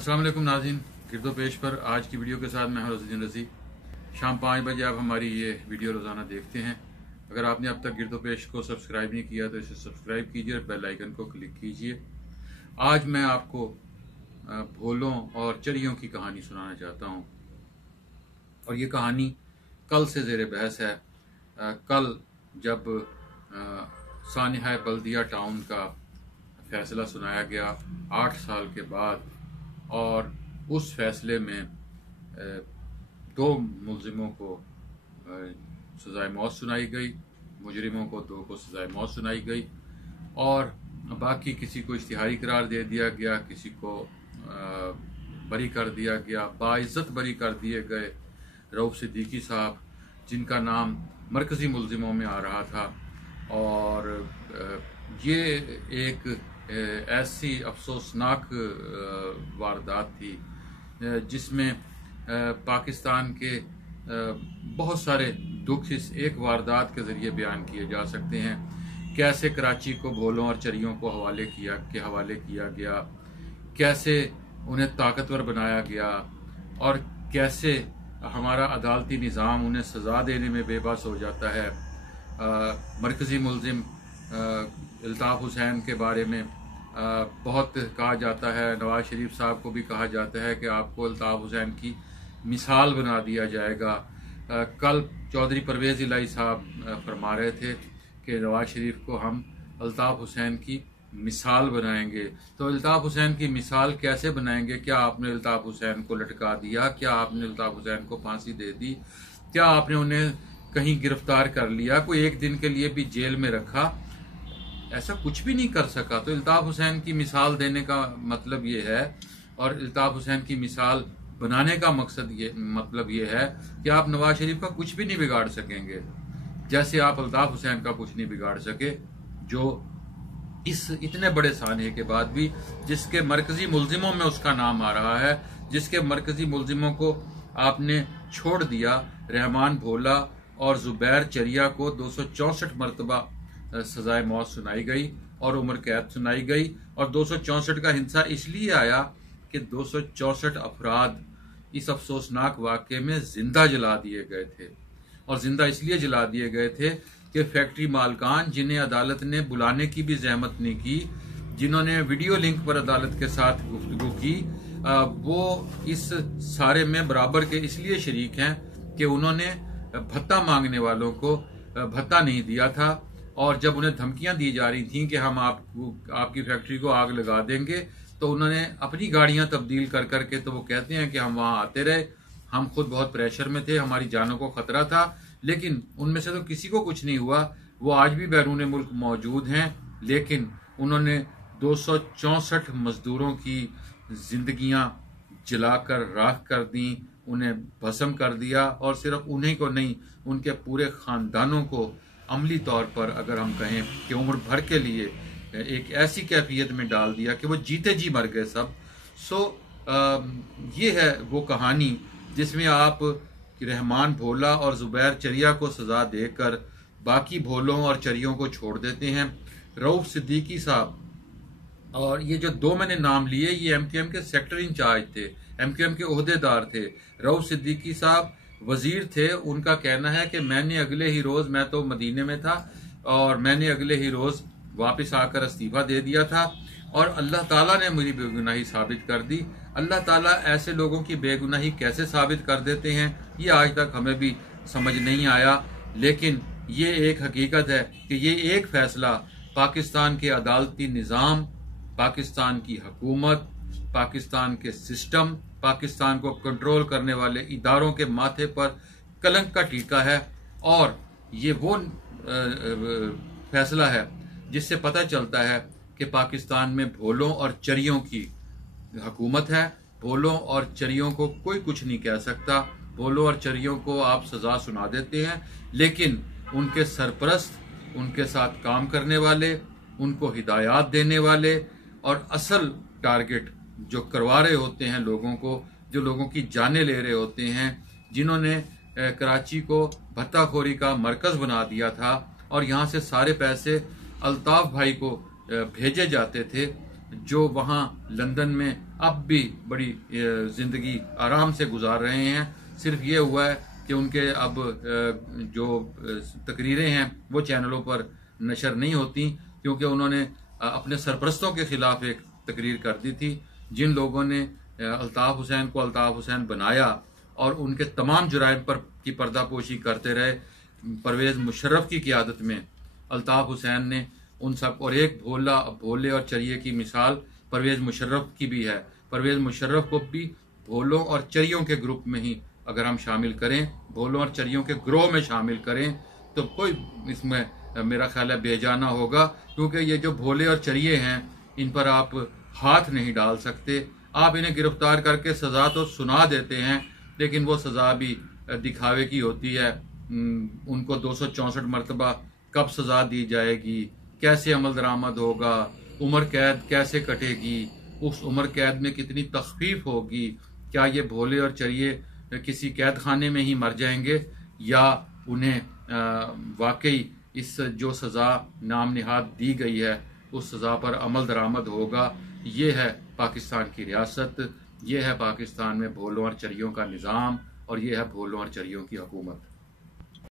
अस्सलाम वालेकुम नाज़रीन, गिरदो पेश पर आज की वीडियो के साथ मैं हूं रज़ीन रज़ी। शाम 5 बजे आप हमारी ये वीडियो रोज़ाना देखते हैं। अगर आपने अब तक गिरदो पेश को सब्सक्राइब नहीं किया तो इसे सब्सक्राइब कीजिए और बेल आइकन को क्लिक कीजिए। आज मैं आपको भोलों और चरियों की कहानी सुनाना चाहता हूँ और ये कहानी कल से ज़ेर बहस है। कल जब सानिहा बल्दिया टाउन का फैसला सुनाया गया 8 साल के बाद, और उस फैसले में 2 मुलजिमों को सजाए मौत सुनाई गई, मुजरिमों को 2 को सजाए मौत सुनाई गई और बाकी किसी को इश्तिहारी करार दे दिया गया, किसी को बरी कर दिया गया। बाइज्जत बरी कर दिए गए रऊफ सिद्दीकी साहब, जिनका नाम मरकजी मुलजिमों में आ रहा था। और ये एक ऐसी अफसोसनाक वारदात थी जिसमें पाकिस्तान के बहुत सारे दुख इस एक वारदात के ज़रिए बयान किए जा सकते हैं। कैसे कराची को भोलों और चरियों को हवाले किया गया, कैसे उन्हें ताकतवर बनाया गया और कैसे हमारा अदालती निज़ाम उन्हें सज़ा देने में बेबस हो जाता है। मरकज़ी मुलजिम अल्ताफ़ हुसैन के बारे में बहुत कहा जाता है, नवाज शरीफ साहब को भी कहा जाता है कि आपको अल्ताफ़ हुसैन की मिसाल बना दिया जाएगा। कल चौधरी परवेज़ इलाही साहब फरमा रहे थे कि नवाज शरीफ को हम अल्ताफ़ हुसैन की मिसाल बनाएंगे। तो अल्ताफ़ हुसैन की मिसाल कैसे बनाएंगे? क्या आपने अल्ताफ़ हुसैन को लटका दिया? क्या आपने अल्ताफ़ हुसैन को फांसी दे दी? क्या आपने उन्हें कहीं गिरफ्तार कर लिया, कोई एक दिन के लिए भी जेल में रखा? ऐसा कुछ भी नहीं कर सका। तो अल्ताफ़ हुसैन की मिसाल देने का मतलब ये है, और अल्ताफ़ हुसैन की मिसाल बनाने का मतलब ये है कि आप नवाज शरीफ का कुछ भी नहीं बिगाड़ सकेंगे, जैसे आप अल्ताफ़ हुसैन का कुछ नहीं बिगाड़ सके, जो इस इतने बड़े सानहे के बाद भी, जिसके मरकजी मुलजिमों में उसका नाम आ रहा है, जिसके मरकजी मुलजिमों को आपने छोड़ दिया। रहमान भोला और जुबैर चरिया को 264 मरतबा सजाए मौत सुनाई गई और उम्र कैद सुनाई गई, और 264 का हिंसा इसलिए आया कि 264 अफराद इस अफसोसनाक वाक़े में जिंदा जला दिए गए थे। और जिंदा इसलिए जला दिए गए थे कि फैक्ट्री मालकान, जिन्हें अदालत ने बुलाने की भी जहमत नहीं की, जिन्होंने वीडियो लिंक पर अदालत के साथ गुफ्तगू की, वो इस सारे में बराबर के इसलिए शरीक हैं कि उन्होंने भत्ता मांगने वालों को भत्ता नहीं दिया था। और जब उन्हें धमकियां दी जा रही थीं कि हम आपकी फैक्ट्री को आग लगा देंगे, तो उन्होंने अपनी गाड़ियां तब्दील कर करके, तो वो कहते हैं कि हम वहां आते रहे, हम खुद बहुत प्रेशर में थे, हमारी जानों को खतरा था, लेकिन उनमें से तो किसी को कुछ नहीं हुआ। वो आज भी बैरून मुल्क मौजूद हैं, लेकिन उन्होंने 264 मजदूरों की जिंदगियां जलाकर राख कर दी, उन्हें भस्म कर दिया, और सिर्फ उन्हीं को नहीं, उनके पूरे खानदानों को अमली तौर पर, अगर हम कहें कि उम्र भर के लिए, एक ऐसी कैफियत में डाल दिया कि वो जीते जी मर गए सब। ये है वो कहानी जिसमें आप रहमान भोला और जुबैर चरिया को सजा देकर बाकी भोलों और चरियों को छोड़ देते हैं। रऊफ सिद्दीकी साहब, और ये जो 2 मैंने नाम लिए, ये MQM के सेक्टर इंचार्ज थे, MQM के ओहदेदार थे। रऊफ सिद्दीकी साहब वजीर थे। उनका कहना है कि मैंने अगले ही रोज, मैं तो मदीने में था, और मैंने अगले ही रोज वापस आकर इस्तीफा दे दिया था और अल्लाह ताला ने मेरी बेगुनाही साबित कर दी। अल्लाह ताला ऐसे लोगों की बेगुनाही कैसे साबित कर देते हैं, ये आज तक हमें भी समझ नहीं आया। लेकिन ये एक हकीकत है कि ये एक फैसला पाकिस्तान के अदालती निज़ाम, पाकिस्तान की हुकूमत, पाकिस्तान के सिस्टम, पाकिस्तान को कंट्रोल करने वाले इदारों के माथे पर कलंक का टीका है। और ये वो फैसला है जिससे पता चलता है कि पाकिस्तान में भोलों और चरियों की हुकूमत है। भोलों और चरियों को कोई कुछ नहीं कह सकता। भोलों और चरियों को आप सजा सुना देते हैं, लेकिन उनके सरपरस्त, उनके साथ काम करने वाले, उनको हिदायत देने वाले और असल टारगेट जो करवा रहे होते हैं लोगों को, जो लोगों की जानें ले रहे होते हैं, जिन्होंने कराची को भत्ताखोरी का मरकज बना दिया था और यहाँ से सारे पैसे अल्ताफ भाई को भेजे जाते थे, जो वहाँ लंदन में अब भी बड़ी जिंदगी आराम से गुजार रहे हैं। सिर्फ ये हुआ है कि उनके अब जो तकरीरें हैं वो चैनलों पर नशर नहीं होती, क्योंकि उन्होंने अपने सरपरस्तों के खिलाफ एक तकरीर कर दी थी। जिन लोगों ने अल्ताफ हुसैन को अल्ताफ हुसैन बनाया और उनके तमाम जुराइम पर की पर्दापोशी करते रहे, परवेज़ मुशर्रफ की क़ियादत में अल्ताफ हुसैन ने उन सब, और एक भोले और चरिये की मिसाल परवेज़ मुशर्रफ की भी है। परवेज़ मुशर्रफ को भी भोलों और चरियों के ग्रुप में ही अगर हम शामिल करें, भोलों और चरियों के ग्रोह में शामिल करें, तो कोई इसमें मेरा ख्याल है बेजाना होगा, क्योंकि ये जो भोले और चरिये हैं इन पर आप हाथ नहीं डाल सकते। आप इन्हें गिरफ्तार करके सज़ा तो सुना देते हैं, लेकिन वो सज़ा भी दिखावे की होती है। उनको 264 मरतबा कब सज़ा दी जाएगी, कैसे अमल दरामद होगा, उम्र कैद कैसे कटेगी, उस उम्र कैद में कितनी तखफीफ होगी, क्या ये भोले और चरिये किसी कैद खाने में ही मर जाएंगे या उन्हें वाकई इस जो सज़ा नाम निहाद दी गई है उस सज़ा पर अमल दरामद होगा। ये है पाकिस्तान की रियासत, ये है पाकिस्तान में भोलों और चरियों का निज़ाम, और ये है भोलों और चरियों की हुकूमत।